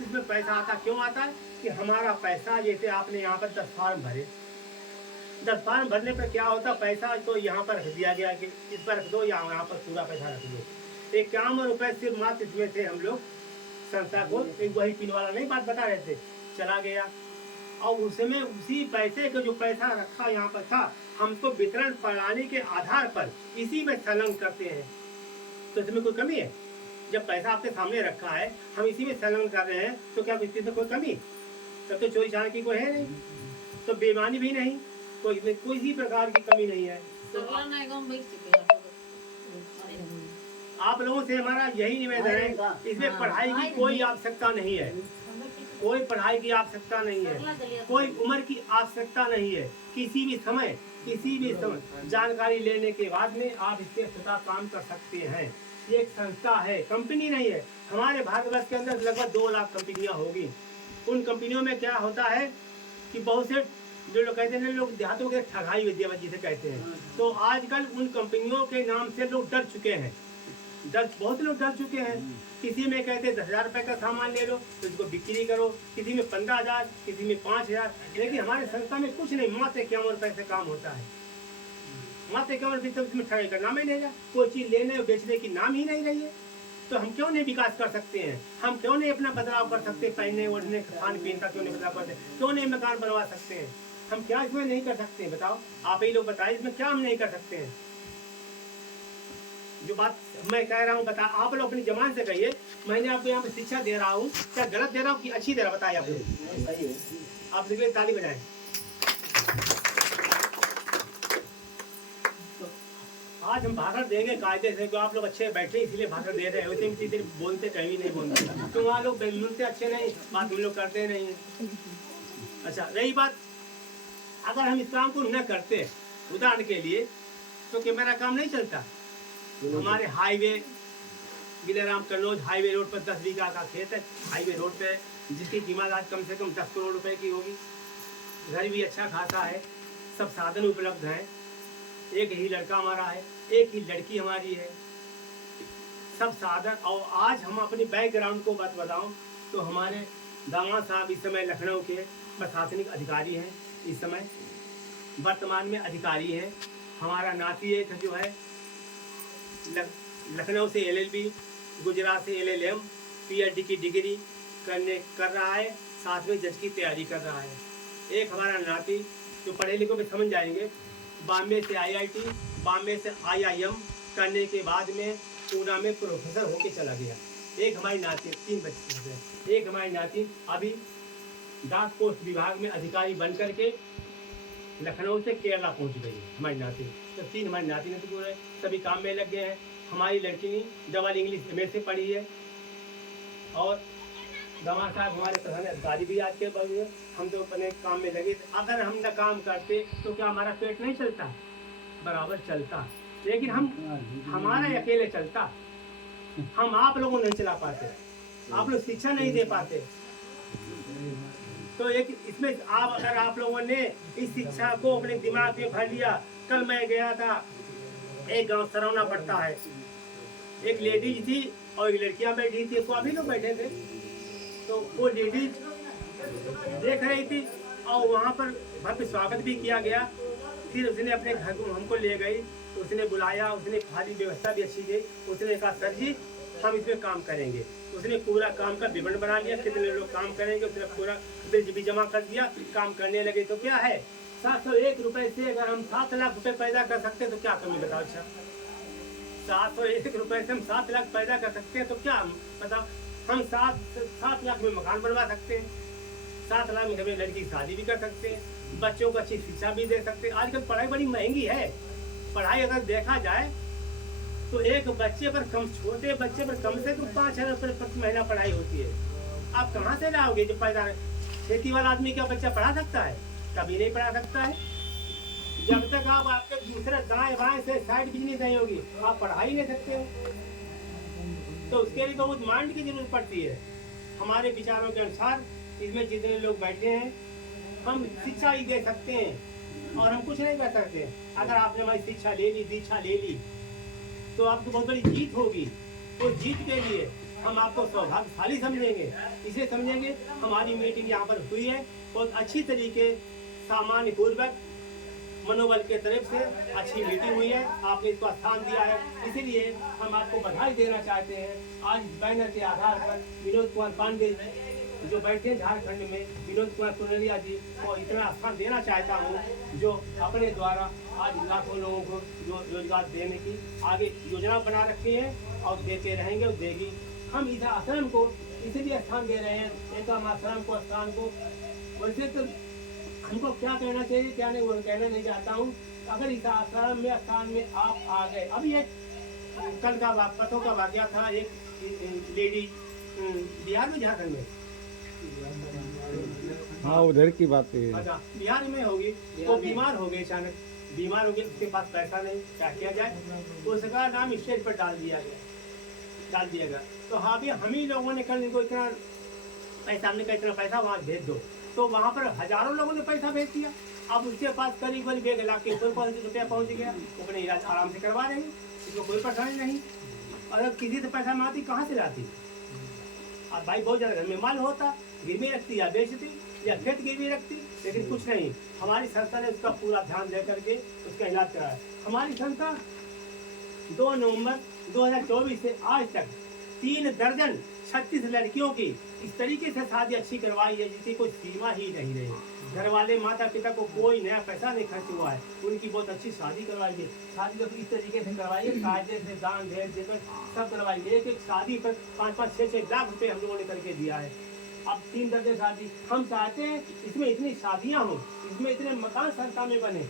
इसमें पैसा आता क्यों आता है कि हमारा पैसा, जैसे आपने यहाँ पर 10 फार्म भरे, 10 फार्म भरने पर क्या होता, पैसा तो यहाँ पर रख दिया गया कि इस पर रख दो या यहाँ पर पूरा पैसा रख दो। 51 रुपये सिर्फ मात्र इसमें से हम लोग संस्था को, एक वही पिन वाला नहीं बात बता रहे थे, चला गया। और उसमें उसी पैसे का जो पैसा रखा यहाँ पर था, हमको वितरण प्रणाली के आधार पर इसी में संलग्न करते हैं। तो इसमें कोई कमी है? जब पैसा आपके सामने रखा है, हम इसी में संलग्न कर रहे हैं, तो क्या इसमें कोई कमी? तब तो चोरी चार की कोई है नहीं, तो बेईमानी भी नहीं, कोई इसमें कोई प्रकार की कमी नहीं है। तो आप लोगों से हमारा यही निवेदन है, इसमें पढ़ाई की कोई आवश्यकता नहीं है, कोई पढ़ाई की आवश्यकता नहीं है, कोई उम्र की आवश्यकता नहीं है। किसी भी समय जानकारी लेने के बाद में आप इससे स्वतः काम कर सकते हैं। ये एक संस्था है, कंपनी नहीं है। हमारे भारतवर्ष के अंदर लगभग 2 लाख कंपनियां होगी। उन कंपनियों में क्या होता है कि बहुत से जो लोग कहते हैं, लोग देहातों के ठगाई विद्या जिसे कहते हैं, तो आजकल उन कंपनियों के नाम से लोग डर चुके हैं, बहुत लोग डर चुके हैं। किसी में कहते हैं 10,000 रुपए का सामान ले लो तो इसको बिक्री करो, किसी में 15,000, किसी में 5,000। लेकिन हमारे संस्था में कुछ नहीं, मात्र 51 रुपए से काम होता है, मात्र 51 रुपये से उसमें ठगाई का नाम ही नहीं रहा, कोई चीज़ लेने और बेचने की नाम ही नहीं रही है। तो हम क्यों नहीं विकास कर सकते हैं? हम क्यों नहीं अपना बदलाव कर सकते? पहनने ओढ़ने खान पीन का क्यों नहीं बदलाव करते? क्यों नहीं मकान बनवा सकते हैं? हम क्या इसमें नहीं कर सकते हैं? बताओ, आप ही लोग बताइए, इसमें क्या हम नहीं कर सकते हैं? जो बात मैं कह रहा हूँ बता, आप लोग अपनी जबान से कहिए। मैंने आपको यहाँ पे शिक्षा दे रहा हूँ, क्या गलत दे रहा हूँ कि अच्छी दे रहा? बताइए आप लोग। सही है, आप देखिए, ताली बजाएं। आज हम भाषण देंगे कायदे से, जो आप लोग अच्छे बैठे इसलिए भाषण दे रहे हैं, वैसे बोलते कहीं नहीं बोलते, तो वहाँ लोग मिलते अच्छे नहीं, बात हम लोग करते नहीं। अच्छा, रही बात, अगर हम इस काम को न करते, उदाहरण के लिए, तो क्या मेरा काम नहीं चलता? हमारे हाईवे बिलेराम कन्नौज हाईवे रोड पर 10 बीघा का खेत है, हाईवे रोड पे, जिसकी कीमत आज कम से कम 10 करोड़ रुपए की होगी। घर भी अच्छा खासा है, सब साधन उपलब्ध हैं। एक ही लड़का हमारा है, एक ही लड़की हमारी है, सब साधन। और आज हम अपने बैकग्राउंड को बात बताऊं तो हमारे दामाद साहब इस समय लखनऊ के प्रशासनिक अधिकारी हैं, इस समय वर्तमान में अधिकारी हैं। हमारा नाती एक जो है लखनऊ से LLB, गुजरात से LLM, PhD की डिग्री कर रहा है, साथ में जज की तैयारी कर रहा है। एक हमारा नाती जो पढ़े लिखे भी समझ जाएंगे, बॉम्बे से IIT, बॉम्बे से IIM करने के बाद में पूना में प्रोफेसर होके चला गया। एक हमारी नाती, 3 बच्चे हैं। एक हमारी नाती अभी डाक पोस्ट विभाग में अधिकारी बन करके लखनऊ से केरला पहुंच गई हमारी नाती। तो 3 हमारी नाती ने तो पूरे सभी काम में लग गए हैं। हमारी लड़की ने डबल इंग्लिश MA से पढ़ी है, और दामाद साहब हमारे प्रधान अधिकारी भी आज के बाद हम तो अपने काम में लगे। अगर हम न काम करते तो क्या हमारा पेट नहीं चलता? बराबर चलता, लेकिन हमारा अकेले चलता, हम आप लोगों नहीं चला पाते, आप लोग शिक्षा नहीं दे पाते। तो एक इसमें अगर आप लोगों ने इस शिक्षा को अपने दिमाग में भर लिया। कल मैं गया था, एक गांव सरौना पड़ता है, एक लेडीज थी और एक लड़कियां बैठी थी, तो अभी लोग बैठे थे। तो वो लेडीज देख रही थी और वहाँ पर भव्य स्वागत भी किया गया। फिर उसने अपने घर को हमको ले गई, उसने बुलाया, उसने खाली व्यवस्था भी अच्छी दी। उसने कहा सर जी हम इसमें काम करेंगे। उसने पूरा काम का विवरण बना लिया, कितने लोग काम करेंगे, उसने पूरा बिल भी जमा कर दिया, काम करने लगे। तो क्या है, 701 रुपए से अगर हम 7 लाख रुपए पैदा कर सकते हैं तो क्या कमी बताओ? अच्छा, 701 रुपए से हम 7 लाख पैदा कर सकते हैं तो क्या बताओ? हम 7 लाख में मकान बनवा सकते हैं, 7 लाख में अपनी लड़की की शादी भी कर सकते हैं, बच्चों को अच्छी शिक्षा भी दे सकते हैं। आजकल पढ़ाई बड़ी महंगी है। पढ़ाई अगर देखा जाए तो एक बच्चे पर छोटे बच्चे पर कम से कम 5,000 रुपये प्रति महीना पढ़ाई होती है। आप कहाँ से लाओगे? जो पैदा खेती वाला आदमी क्या बच्चा पढ़ा सकता है? कभी नहीं पढ़ा सकता है। जब तक आप आपके दूसरे दाएं बाएं से साइड बिजनेस नहीं होगी, आप पढ़ा ही नहीं सकते हो। तो उसके लिए बहुत माइंड की जरूरत पड़ती है। हमारे विचारों के अनुसार इसमें जितने लोग बैठे हैं, हम शिक्षा ही दे सकते हैं और हम कुछ नहीं कर सकते। अगर आपने हमारी शिक्षा ले ली, दीक्षा ले ली, तो आपको बहुत बड़ी जीत होगी। तो जीत के लिए हम आपको सौभाग्यशाली समझेंगे। इसे समझेंगे हमारी मीटिंग यहाँ पर हुई है, बहुत अच्छी तरीके सामान्य पूर्वक मनोबल के तरफ से अच्छी मीटिंग हुई है, आपने इसको स्थान दिया है, इसीलिए हम आपको बधाई देना चाहते हैं। आज बैनर के आधार पर विनोद कुमार पांडे जो बैठे हैं झारखंड में, विनोद कुमार कुनरिया जी को इतना स्थान देना चाहता हूँ, जो अपने द्वारा आज लाखों लोगों को जो रोजगार देने की आगे योजना बना रखी है और देते रहेंगे और देगी। हम इस आश्रम को इसलिए स्थान दे रहे हैं, एकम आश्रम को स्थान को। वैसे तो हमको क्या कहना चाहिए क्या नहीं वो कहना नहीं चाहता हूँ। अगर इस आश्रम में स्थान में आप आ गए, अभी एक कल का पतों का वाकया था, एक लेडी बिहार में झारखंड में, हाँ उधर की बात है। अच्छा बिहार में होगी, वो बीमार हो गई, अचानक बीमार हो गई, उसके पास पैसा नहीं, क्या किया जाए, तो उसका नाम स्टेज पर डाल दिया गया। तो हाँ भी हम ही लोगों ने कल इनको इतना पैसा, हमने कहा इतना पैसा वहाँ भेज दो, तो वहाँ पर हजारों लोगों ने पैसा भेज दिया। अब उसके पास करीब 1 लाख के ऊपर रुपया पहुँच गया, अपने इलाज आराम से करवा देंगे, इसको कोई परेशानी नहीं। और अब किसी से पैसा मांगती कहाँ से लाती? अब भाई बहुत ज़्यादा घर में माल होता, गिरवी रखती या बेचती या खेत गिरवी रखती, लेकिन कुछ नहीं। हमारी संस्था ने उसका पूरा ध्यान दे करके उसका इलाज कराया। हमारी संस्था 2 नवंबर 2024 से आज तक 3 दर्जन 36 लड़कियों की इस तरीके से शादी अच्छी करवाई है जिसकी कोई सीमा ही नहीं रही। घर वाले माता पिता को कोई नया पैसा नहीं खर्च हुआ है, उनकी बहुत अच्छी शादी करवाई है। शादी लोग इस तरीके से करवाई है, कायदे से दान भेज देकर सब करवाई है। एक शादी पर 5-5, 6-6 लाख रुपए हम लोगों ने करके दिया है। अब 3 दर्जन शादी हम चाहते हैं इसमें इतनी शादियाँ हों, इसमें इतने मकान संस्था में बने,